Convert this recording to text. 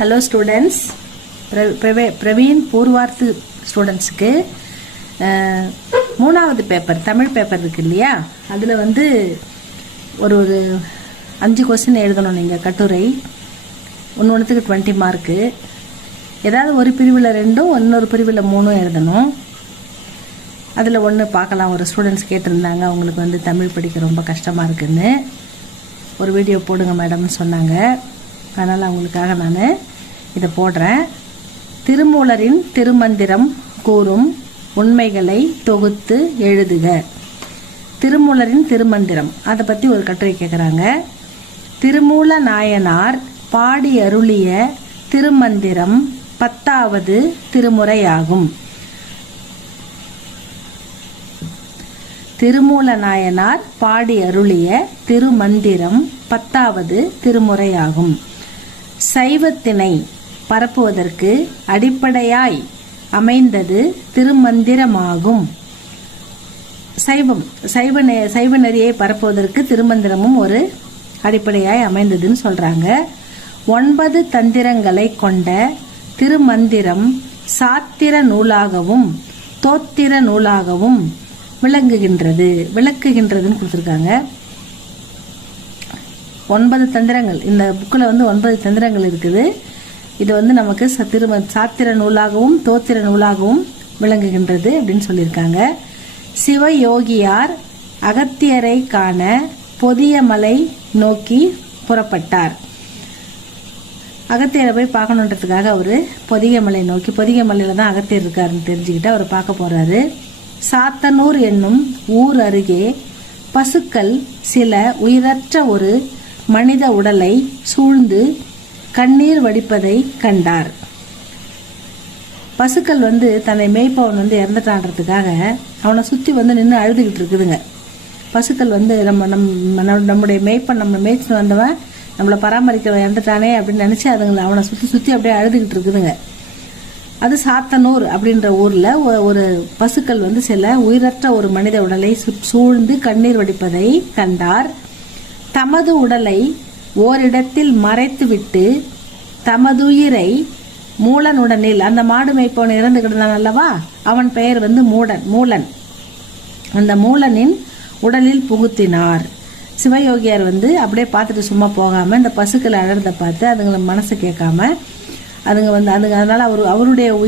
Hello students, Praveen பூர்வார்த்து ஸ்டூடெண்ட்ஸுக்கு மூணாவது paper Tamil paper இருக்கு இல்லையா, அதில் வந்து ஒரு 5 கொஸ்டின் எழுதணும். நீங்கள் கட்டுரை ஒன்றுத்துக்கு 20 மார்க்கு. ஏதாவது ஒரு பிரிவில் 2ம் இன்னொரு பிரிவில் 3ம் எழுதணும். அதில் ஒன்று பார்க்கலாம். ஒரு ஸ்டூடெண்ட்ஸ் கேட்டிருந்தாங்க, அவங்களுக்கு வந்து தமிழ் படிக்க ரொம்ப கஷ்டமாக இருக்குன்னு ஒரு வீடியோ போடுங்க மேடம்னு சொன்னாங்க. அதனால் அவங்களுக்காக நான் இதை போடுறேன். திருமூலரின் திருமந்திரம் கூறும் உண்மைகளை தொகுத்து எழுதுக. திருமூலரின் திருமந்திரம், அதை பற்றி ஒரு கட்டுரை கேட்குறாங்க. திருமூல நாயனார் பாடி அருளிய திருமந்திரம் 10வது திருமுறையாகும். திருமூல நாயனார் பாடி அருளிய திருமந்திரம் 10வது திருமுறையாகும். சைவத்தினை பரப்புவதற்கு அடிப்படையாய் அமைந்தது திருமந்திரமாகும். சைவ நெறியை பரப்புவதற்கு திருமந்திரமும் ஒரு அடிப்படையாய் அமைந்ததுன்னு சொல்றாங்க. 9 தந்திரங்களை கொண்ட திருமந்திரம் சாத்திர நூலாகவும் தோத்திர நூலாகவும் விளக்குகின்றதுன்னு கொடுத்துருக்காங்க. 9 தந்திரங்கள், இந்த புக்கில் வந்து 9 தந்திரங்கள் இருக்குது. இது வந்து நமக்கு சாத்திர நூலாகவும் தோத்திர நூலாகவும் விளங்குகின்றது அப்படின்னு சொல்லியிருக்காங்க. சிவயோகியார் அகத்தியரை காண பொதியமலை நோக்கி புறப்பட்டார். அகத்தியரை போய் பார்க்கணுன்றதுக்காக அவர் பொதிகமலை நோக்கி, பொதிகமலையில தான் அகத்தியர் இருக்காருன்னு தெரிஞ்சுக்கிட்டு அவர் பார்க்க போறாரு. சாத்தனூர் என்னும் ஊர் அருகே பசுக்கள் சில உயிரற்ற ஒரு மனித உடலை சூழ்ந்து கண்ணீர் வடிப்பதை கண்டார். பசுக்கள் வந்து தன்னை மேய்ப்பவன் வந்து இறந்துட்டான்றதுக்காக அவனை சுற்றி வந்து நின்று அழுதுகிட்டு இருக்குதுங்க. பசுக்கள் வந்து நம்முடைய மேய்ப்பன், நம்ம மேய்ச்சிட்டு வந்தவன் நம்மளை பராமரிக்க இறந்துட்டானே அப்படின்னு நினைச்சு அதுங்களை அவனை சுற்றி அப்படியே அழுதுகிட்டு இருக்குதுங்க. அது சாத்தனூர் அப்படின்ற ஊர்ல ஒரு பசுக்கள் வந்து சில உயிரற்ற ஒரு மனித உடலை சூழ்ந்து கண்ணீர் வடிப்பதை கண்டார். தமது உடலை ஓரிடத்தில் மறைத்துவிட்டு தமதுயிரை மூலனுடனில், அந்த மாடு மேய்ப்பவன் இறந்து கிடந்தான் அல்லவா, அவன் பெயர் வந்து மூலன், அந்த மூலனின் உடலில் புகுத்தினார். சிவயோகியார் வந்து அப்படியே பார்த்துட்டு சும்மா போகாம இந்த பசுக்களை அழறத பார்த்து அதுங்களை மனசு கேட்காம அதுங்க வந்து அதனால அவருடைய உயிர்